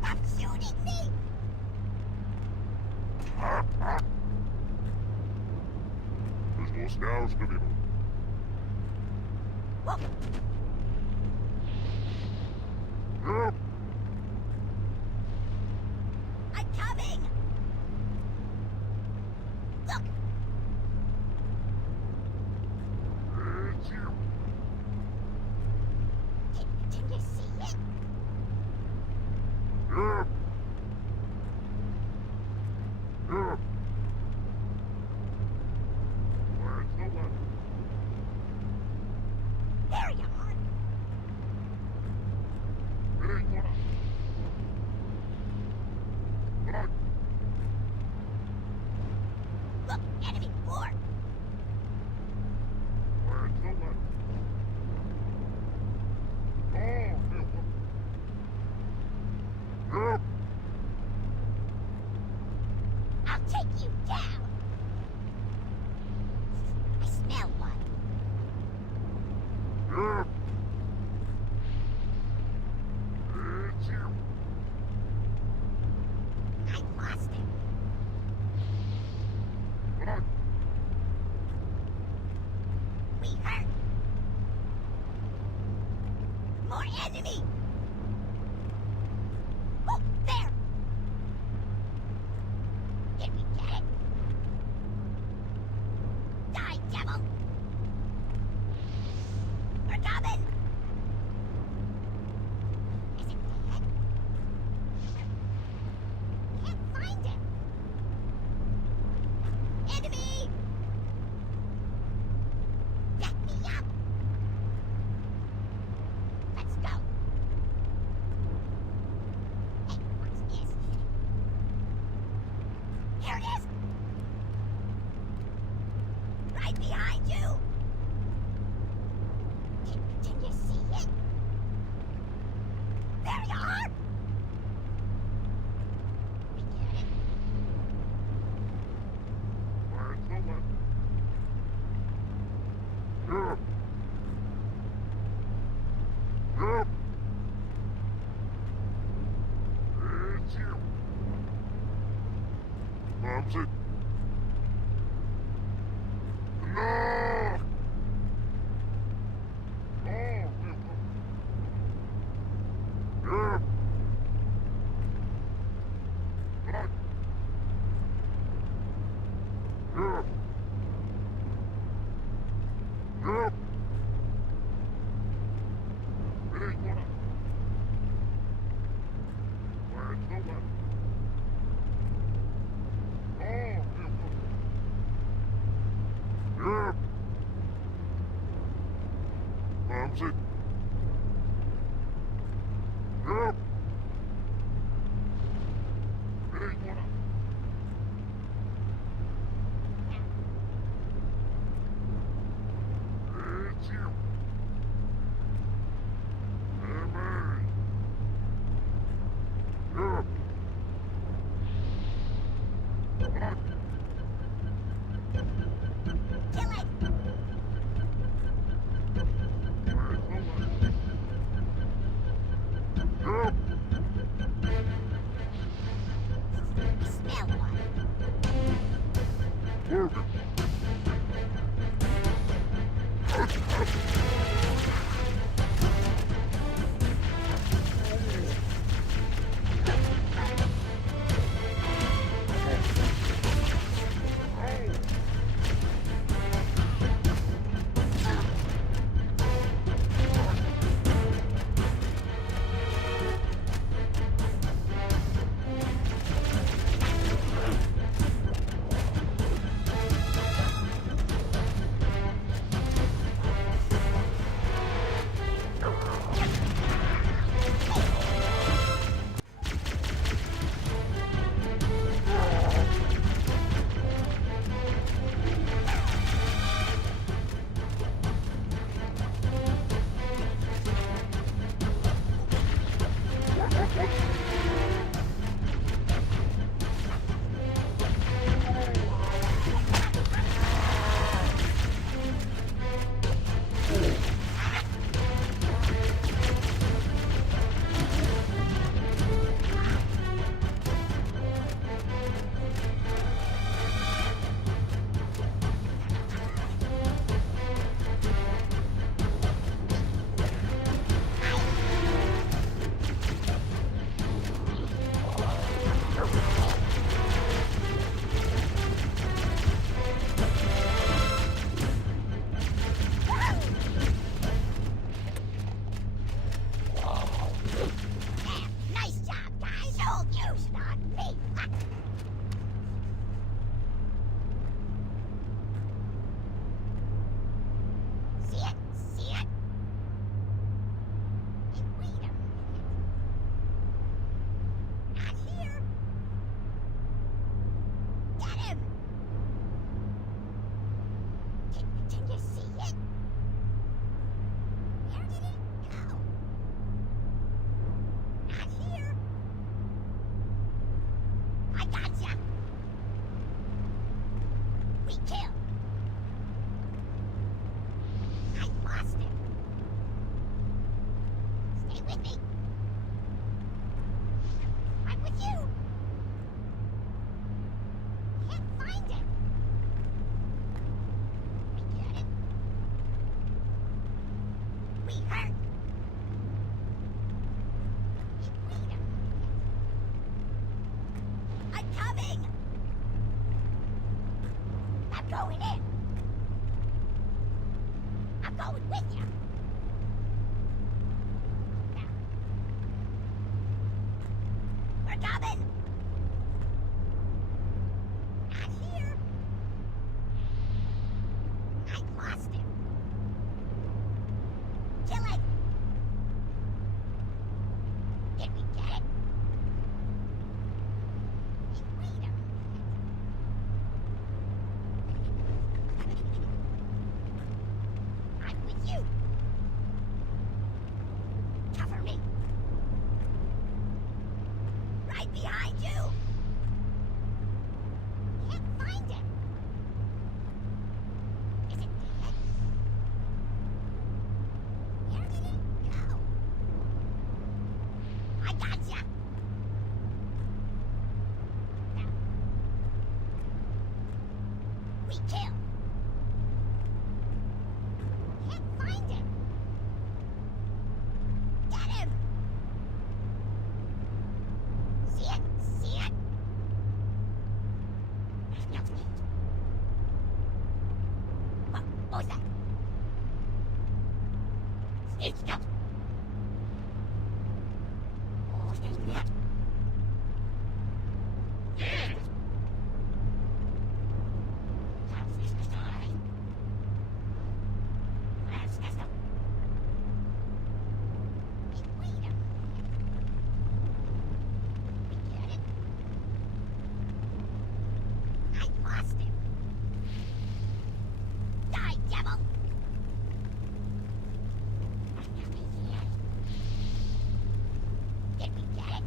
Stop shooting me! Пришло сняшка вину. Whoa. I'm coming! Look! Can you see it? There you are! Look, enemy more! I'll take you down! I smell one. I lost it. We hurt. More enemy. Oh, there. Did we get it? Die, devil. We're coming. Is it dead? Can't find it. Enemy! Back me up! Let's go! Hey, what's this? Here it is! Right behind you! Can you see it? There you are! We get it? Мамзик. No! Мамзик. Kill it! I smell one. Can you see it? Where did it go? Not here. I gotcha. We killed. I lost him. Stay with me. I'm with you. Can't find it. We get it. We hurt. Wait a minute. I'm coming. I'm going in. I'm going with you. Now. We're coming. Not here. I lost him. Kill it. Did we get it? Wait a minute. I'm with you. Cover me. Right behind you. Can't find it. Is it dead? Where did it go? I gotcha. Now. We kill. Can't find him. Get him. See it? See it? What was that? It's not. Oh, it's not. Wait a minute. We get it? I lost him. Die, devil! Did we get it?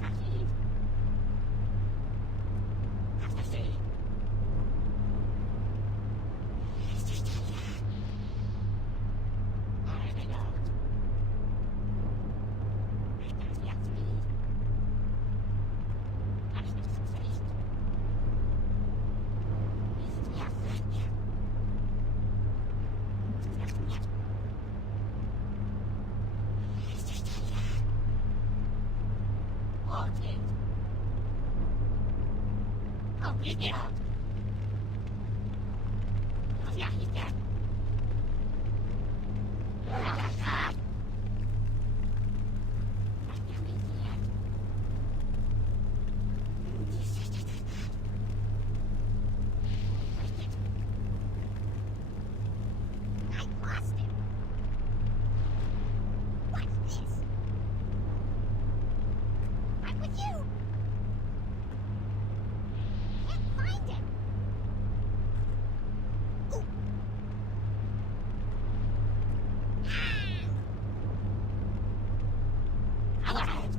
Not here. Oh, he's dead. Oh, yeah, he's dead. Oh, God. I lost him. What's this? I'm with you. Can't find him. Ooh. Ah. I got it.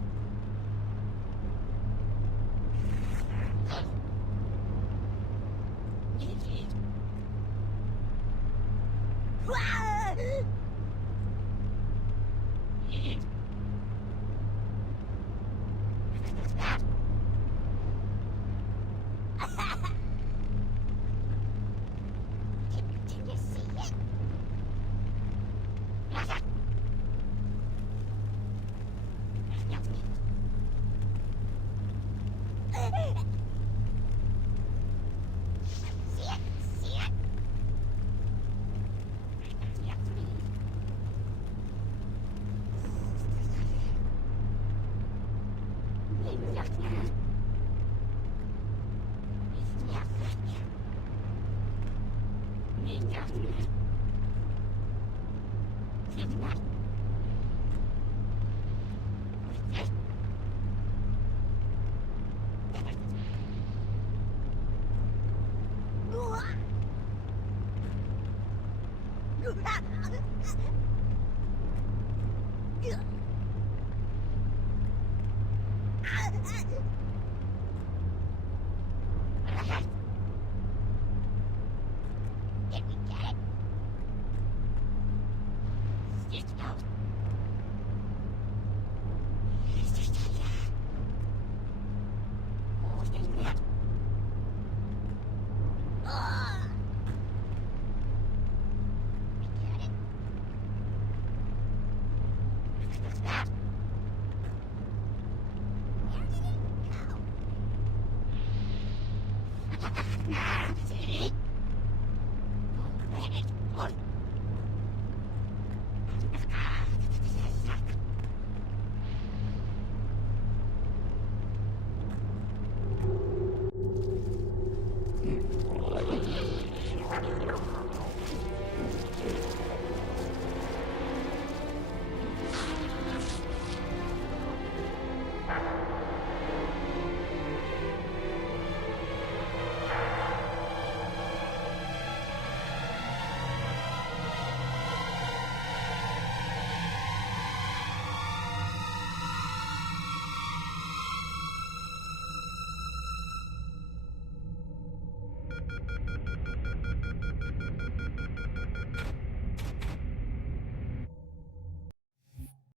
Ah! Can you see it? See it? See it? Did we get it? Just go. Where did it go?